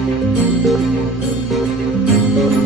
Thank you.